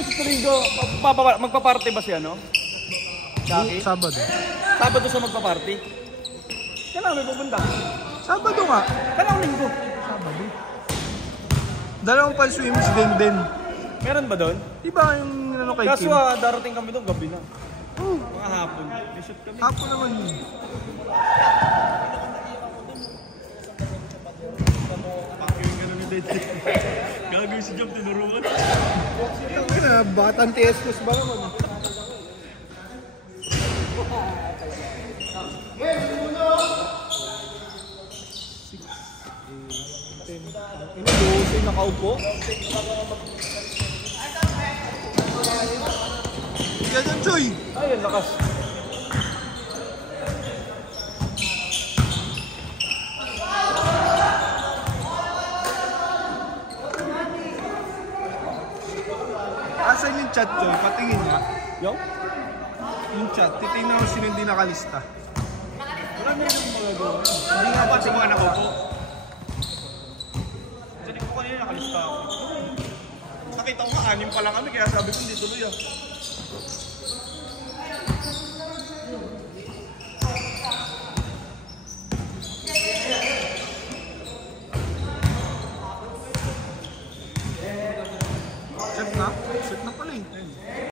Pero sa Trigo, magpa-party ba siya, no? Jackie? Sabado. Sabado siya magpa-party? Kailangan may pupunta? Sabado nga. Kailangan linggo? Sabado. Dalawang pa-swims din. Meron ba doon? Diba yung ano kay Kaso Kim? darating kami doon, gabi na. Oh. Mga hapon. Isip kami. Hapon naman yun. Gagawin si Job, tinuruan. Batang TS ba naman? Inuusay nakaupo. Ganyan, Choy! Ay, ang lakas. Asan yung chat, Choy? Patingin nga. Yung? Yung chat, titignan ko sino hindi nakalista. Wala na yung mga gawin. Hindi nga pati mga nakaupo. Kasi ko kanina nakalista ako. Nakita ko nga, 6 pa lang kami, kaya sabi ko hindi tuloy ah.